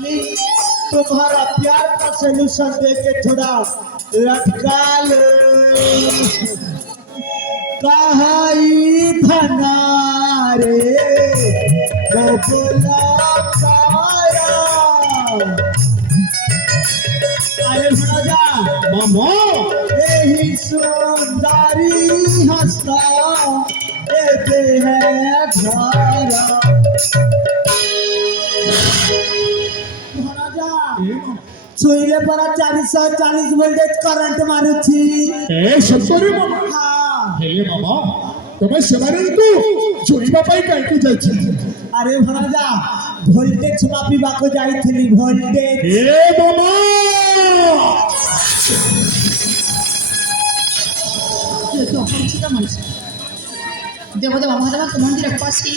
तुम्हारा प्यार का सोल्यूशन दे के थोड़ा लटका लो कहाई धना रे बोला काया अरे राजा मामा यही सुंदरी हंसता देते हैं धारा ছুইলে পরা 440 ভোল্টেজ কারেন্ট মারুছি ए ससुरी मामा হ্যাঁ हेले मामा तुम्हें सेवारंतु जोईबा पाई काईकु जायछि আরে ভরাজা ভোল্টেজ মাপিବାକୁ যাইଥିଲି ভোল্টেজ ए मामा দেবদেব মহাদেবকে মন্দিরে পাশে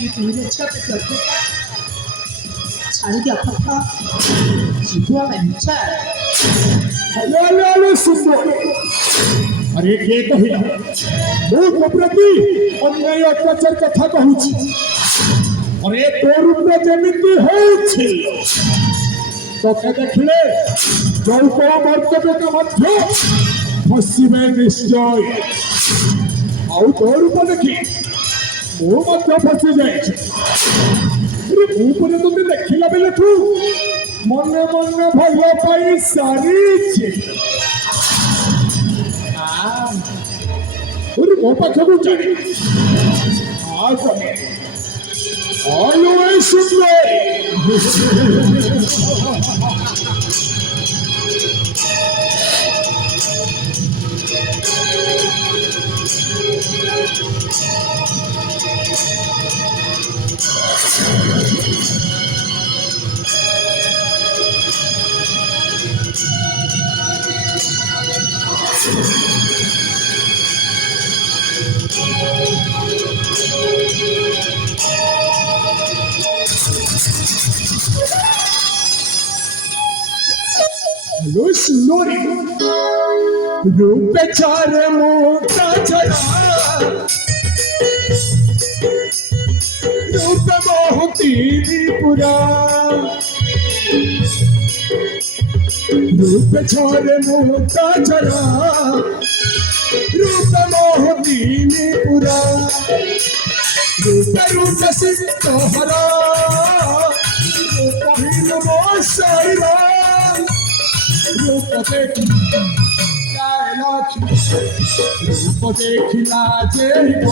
এই তুমি ছোট ছোট ছাড়ি দিয়া কথা জিতুয়া মেছা हेलो हेलो हेलो सुनो अरे के कहिला वो प्रति अन्याय अत्याचार कथा कहूछि अरे तोर रूपे जेमिति होछि तोके देखले जौक मर्तव्य मध्य फसिबे निश्चय आउ तोर रूप देखि मो मध्य फसि जाइछि अरे मु परे तोते देखिला बेले तू मने मने भय पाई सारीछि अरे मो पाखकु जानि आ जाने ऑलवेज सुनो हेलो सुनोरी रूप चार मोटा चला रूप मोहती पुरा रूप चार मोटा चला रूप मोहती पुरा रूप रूप सिद्ध हरा रूप हिल मोशरा रूप देखिला जेब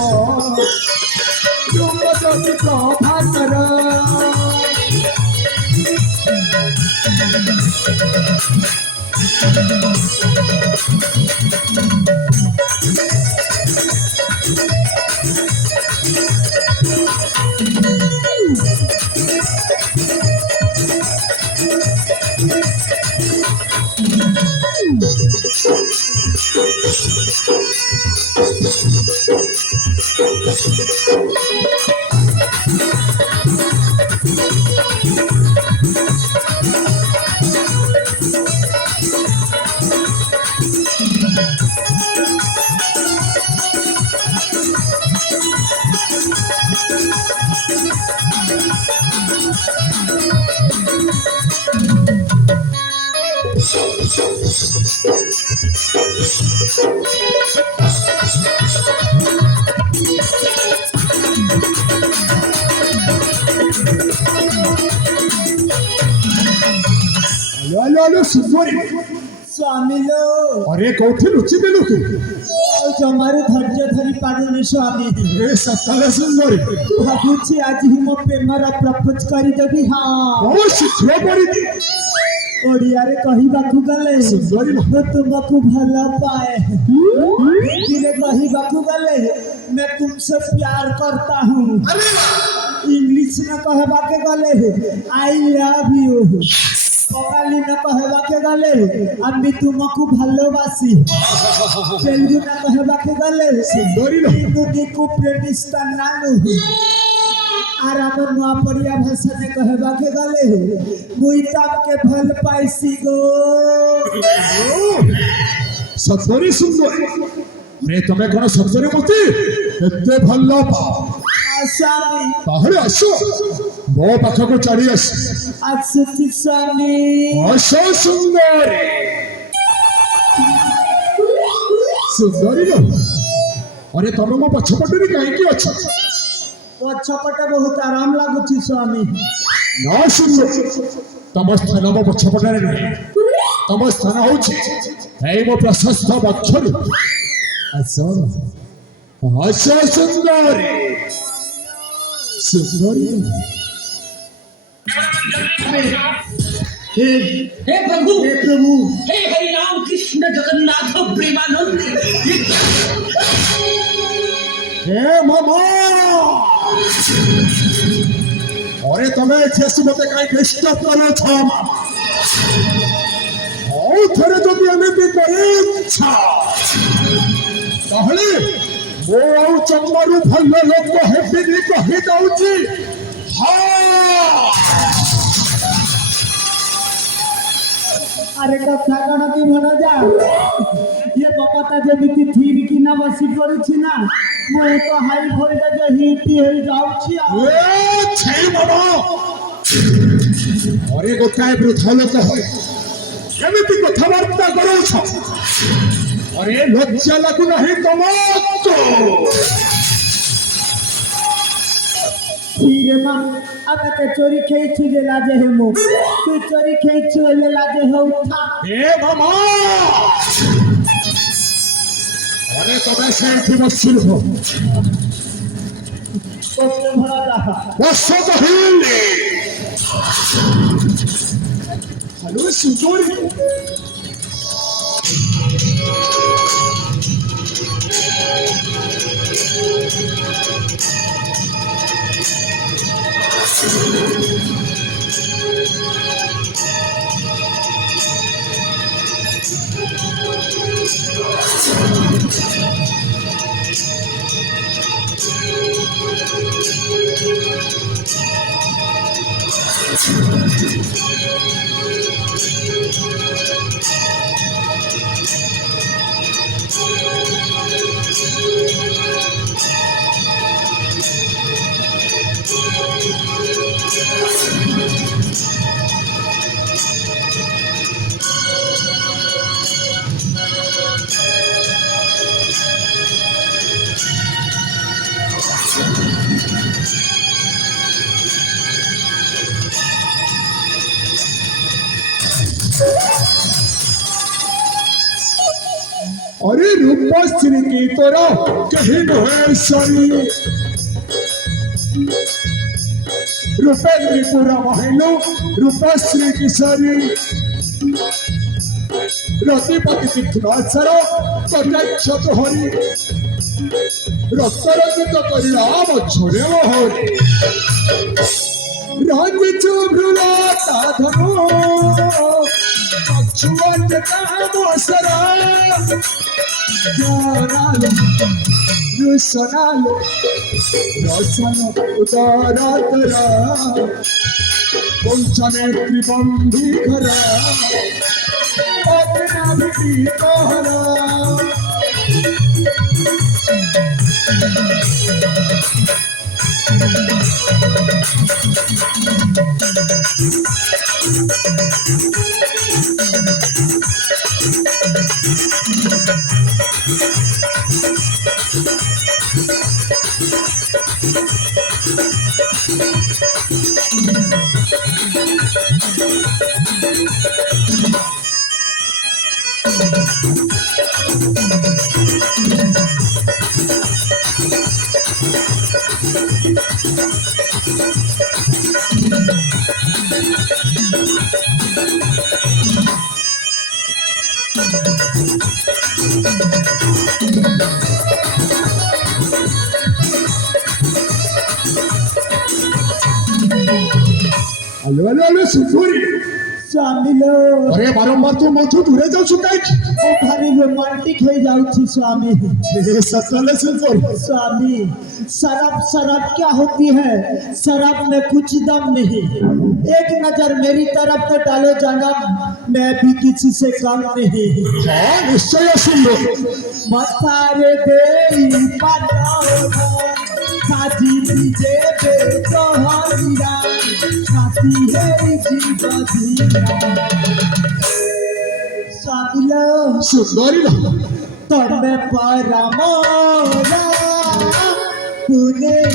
रूप जति प्रभाकर हेलो हेलो सुनोरी स्वामी लो अरे कौथि लुचि देलु तू जमारू धैर्य धरी पारुनी स्वामी ए सकाले सुनोरी भाବୁଛି ଆଜି ହିଁ ମୋ ପ୍ରେମର ପ୍ରପୋଜ କରିଦେବି ହଁ ओ शीघ्र करि दे ଓଡ଼ିଆରେ କହିବାକୁ ଗଲେ सुनोरी ମୁଁ ତୁମକୁ ଭଲ ପାଏ ହିନ୍ଦୀରେ କହିବାକୁ ଗଲେ मैं तुमसे प्यार करता हूँ इंग्लिश में कहवाके गले आई लव यू बंगाली में कहवाके गले আমি तुमको ভালোবাসি तेलुगु में कहवाके गले सुंदरी हिंदू प्रेमिस्ता नानू আর আমার নোয়াপড়িয়া ভাষাতে कहवाके गले মুই তাকে ভাল পাইছি গো सतरी सुंदरी अरे तुम्हें कौन सतरी मते एते भल्ला पा स्वामी তাহলে আসো ମୋ ପାଖକୁ ଚାଲି ଆସ असुति स्वामी ଆସ ସୁନ୍ଦରୀ ସୁନ୍ଦରୀ ଲୋ अरे ତମେ ମୋ ପଛପଟରେ କାହିଁକି ଅଛ पछपटे बहुत आराम लगुच स्वामी ନା ସୁନ୍ଦରୀ ତମ ସ୍ଥାନ ମୋ ପଛପଟରେ ନାହିଁ ତମ ସ୍ଥାନ ହଉଛି ଏଇ ମୋ ପ୍ରଶସ୍ତ ବକ୍ଷରୁ ଆସ ଆସ ସୁନ୍ଦରୀ ସୁନ୍ଦରୀ हे प्रभु हे हरि राम कृष्ण जगन्नाथ प्रेमानंद हे मामा अरे तुम्हें जैसे मत कहीं कृष्ण करो था और थोड़े तो भी हमें भी करे अच्छा ताहले वो और चम्मारू भल्ले लोग को है बिनी को ही दाऊची हाँ अरे कथा कण की भन जा ये बपता जेमिति थीर की ना बसी पड़ुछि ना मो तो हाई वोल्टेज हिट हो जाउछि ए छे बाबा अरे गोटाए वृद्ध लोक है एमिति कथबार्ता करूछ अरे लज्जा लागु नहीं तमको फिर मां अब ते चोरी खेछि जे लाजे हे मो तू चोरी खेछि ले लाजे हो उठा ए मामा अरे तुम्हें सेंटी बसिल हो ओके भरा जा बस तो हिली हेलो सुंदरी अरे रूपश्री की तोरा कहीं है सरी रूपेंद्री पूरा महिलो रूपश्री की सरी रतिपति तीर्थनाथर कटाक्ष हरि रक्तरंजित करिलाम छोड़े हरि रांझु भ्रुला साधनो पक्षुअत कामसरा जोरालो रुसनालो रसन उदारतरा पंचनेत्री बंधी घरा अपना भी कहरा हेलो हेलो हेलो सुपुरी स्वामी लो अरे बारंबार तू मोठू दूरे जाऊ सुकाई ओ भारी रोमांटिक हो जाउछि स्वामी ससले सुपुरी स्वामी शराब शराब क्या होती है शराब में कुछ दम नहीं एक नजर मेरी तरफ तो डालो जनाब मैं भी किसी से कम नहीं हाँ निश्चय सुन लो मथारे दे पाटाओ আজি ভিজে বেতহরিয়া ছাতি হেই জীবধিরা সাবিলো সুন্দরী না তবে পরমরা পুনেই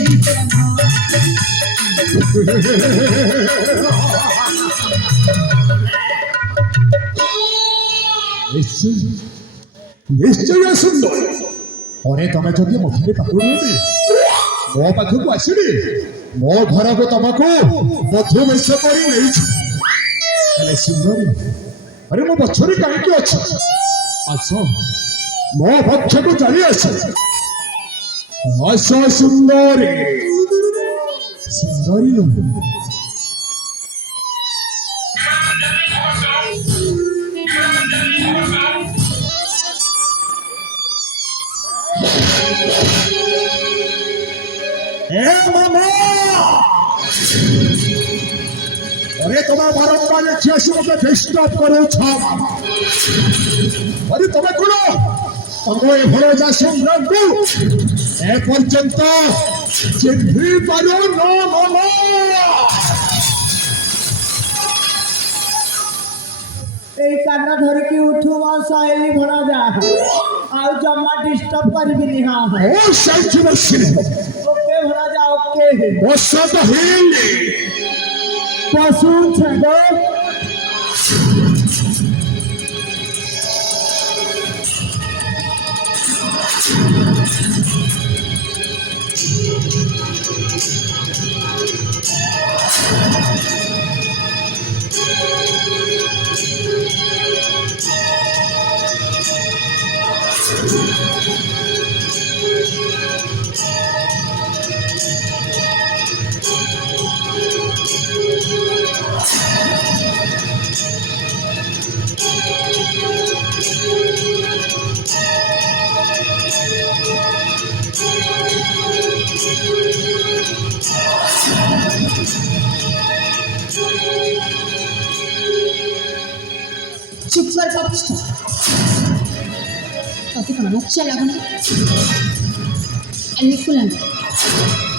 নিশ্চয় ନିଶ୍ଚୟ ସୁନ୍ଦର ପରେ ତମେ ଯଦି ମଥାରେ ପାଖୁଡି ମୋ ପାଖକୁ ଆସିବି ମୋ ଘରକୁ ତମକୁ ମଧ୍ୟବେଶ କରି ନେଇଛି ହେଲେ ସୁନ୍ଦରୀ ଆରେ ମୋ ପଛରେ କାହିଁକି ଅଛ ଆସ ମୋ ପକ୍ଷକୁ ଚାଲି ଆସ ଆସ ସୁନ୍ଦରୀ ସୁନ୍ଦରୀ ନୁହଁ अरे तुम्हें बारंबार चेसों में डिस्टर्ब करो छाप अरे तुम्हें करो तुम्हें भरोसा संग्राम ए पर्यंत चिन्ही पारो नो मामा এই কান্না ধরিকি উঠুমা সাইলি ভরা যা আউ জম্মা ডিস্টার্ব করবিনি হ্যাঁ ओ शांति बसिनी ওকে ভরা যা ওকে बसा तो हिली পশু ছেদ চুপ কর পাপিষ্ঠ তোকে কোনো লজ্জা লাগে না अल्ली फुलन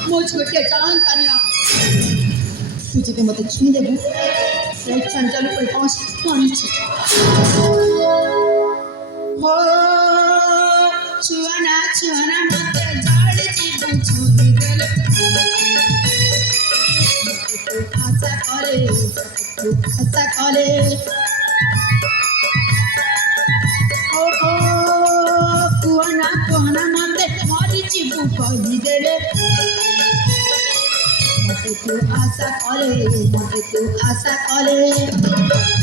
मुझ छोटे जान कन्या तुझे के मत छुई देबो राइट संचालू पर पास पानी छी हो छुआना छुआना मत जाड़ छी छुई गल आशा करे कुआना कुआना मते मारी चिबू कही देले मते तू आशा करे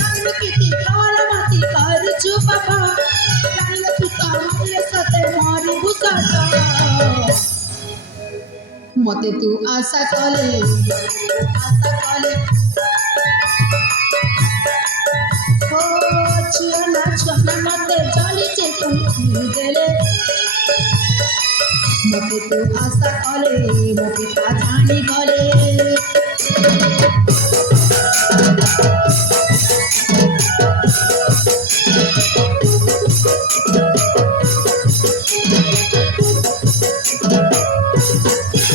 हम किती काल मती कर छु बाबा जान तू तारे सते मारी बुसाता मते तू आशा करे छुआना छुआना मते जाली चे तुम देले मते तू आशा करे मते ता जानी करे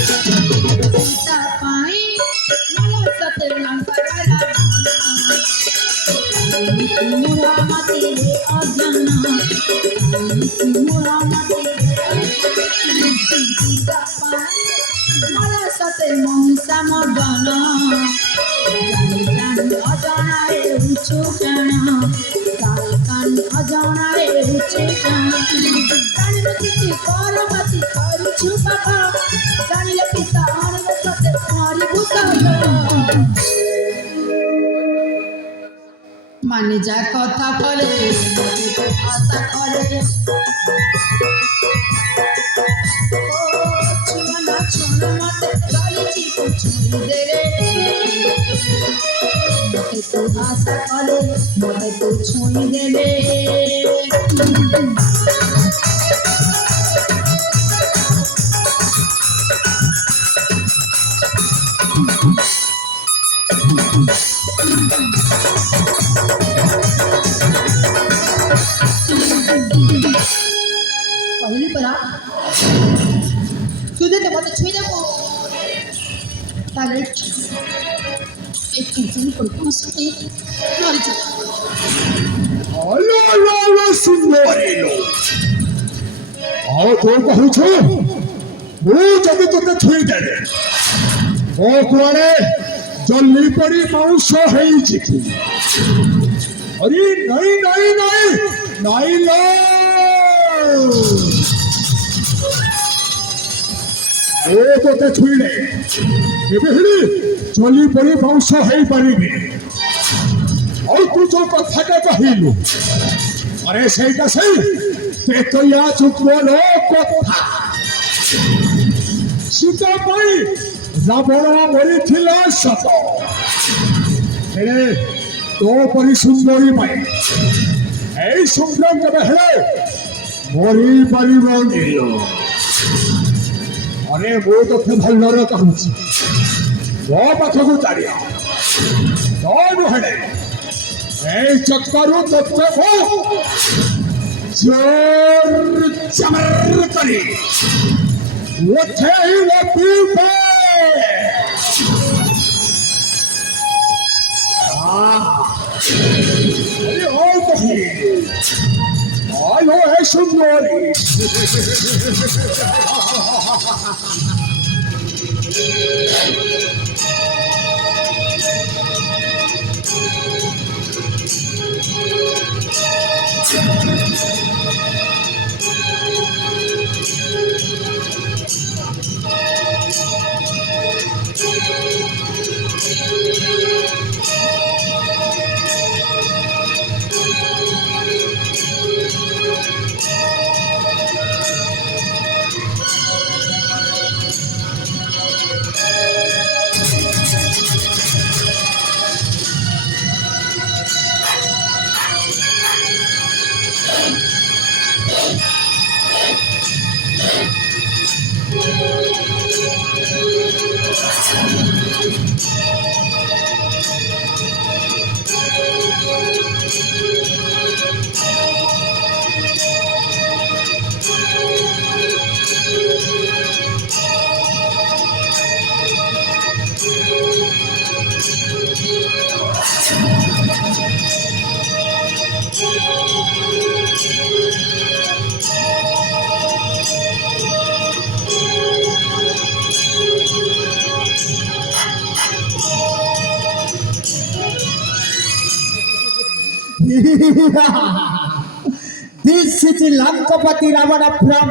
सीता पाई मला सते लंकाला मुरा मते अज्ञाना मुरा मते सीता पाई मला सते महिषा मर्दना जानी जानी अजानाए उच्चो ज्ञाना जानी अजानाए उच्चो ज्ञाना जानी किती करमती करू बाबा जानी पिता आनंद सते मारी भूताला माने जा कथा करे आशा करे ओ छुआना छुआना मते गाली ची छुई दे रे मते तू आशा करे मते तू छुई दे रे पहली परा तुझे तो मत छुई देबो তাহলে এই চঞ্চল পরিক্রমার সাথে লড়ে যাবে। আলো সুন্দরী লোক ଆଉ ତୁ କହୁଛୁ ମୁଁ ଯଦି ତୋତେ ଛୁଇଁଦେଲେ ମୋ କୁଆଡ଼େ ଜଲ୍ଦି ପଡ଼ି ମାଉଁସ ହେଇଯିବି ଆରେ ନାଇଁ ନାଇଁ ନାଇଁ ନାଇଁ ଲୋ ମୁଁ ତୋତେ ଛୁଇଁଲେ କେବେ ହେଲେ ଜଲ୍ଦି ପଡ଼ି ମାଉଁସ ହେଇପାରିବି ଆଉ ତୁ ଯୋଉ କଥାଟା କହିଲୁ আরে সেইটা সেই তেতইয়া চুকল কথা সীতা পাই রাবণ মরিছিল সত হেরে তো পরি সুন্দরী পাই এই সুন্দর কেবে হেরে মরি পারিব নিল আরে মো তোকে ভালরে কହୁছি ମୋ ପାଖକୁ ଚାରିଆ ତୋ ହେଡେ এই চক্করু তোকে জোর চামর করি উঠেই লপিবে আরে ও কহি আলো হে সুন্দরী This is Lankapati Ravana from